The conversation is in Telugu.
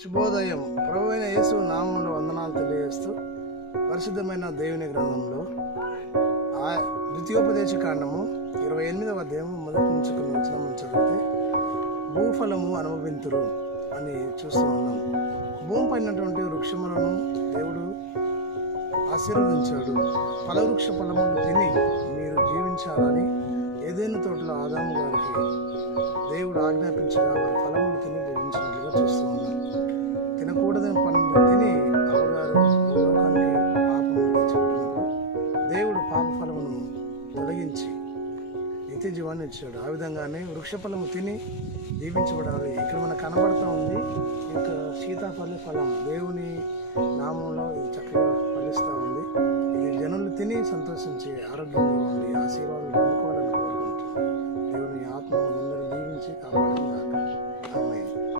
శుభోదయం. ప్రభువైన యేసు నామంలో వందనాలు తెలియజేస్తూ పరిశుద్ధమైన దేవుని గ్రంథంలో ద్వితీయోపదేశ కాండము 28వ అధ్యాయం మొదటి నుంచి కొన్ని వచనం చదివితే భూఫలము అనుభవింతురు అని చూస్తూ ఉన్నాం. భూమి పైనటువంటి వృక్షములను దేవుడు ఆశీర్వదించాడు. ఫలవృక్ష ఫలములు తిని మీరు జీవించాలని ఏదైనా తోటలో ఆదాము గారికి దేవుడు ఆజ్ఞాపించగా వారి ఫలములు తిని జీవించినట్లుగా చూస్తూ ఉన్నాం. తినకూడదని పనులు తిని అవగారు లోకానికి పాపము తెచ్చిపెట్టినప్పుడు దేవుడు పాప ఫలమును తొలగించి నిత్య జీవాన్ని ఇచ్చాడు. ఆ విధంగానే వృక్ష ఫలము తిని దీవించబడాలి. ఇక్కడ మనకు కనబడుతూ ఉంది. ఇంకా సీతాఫల ఫలం దేవుని నామంలో ఇది చక్కగా ఫలిస్తూ ఉంది. ఇది జనులు తిని సంతోషించి ఆరోగ్యంగా ఉండి ఆశీర్వాదాలు పొందుకోవాలని కోరుకుంటున్నాను. దేవుని ఆత్మను అందరూ దీవించి కాపాడు.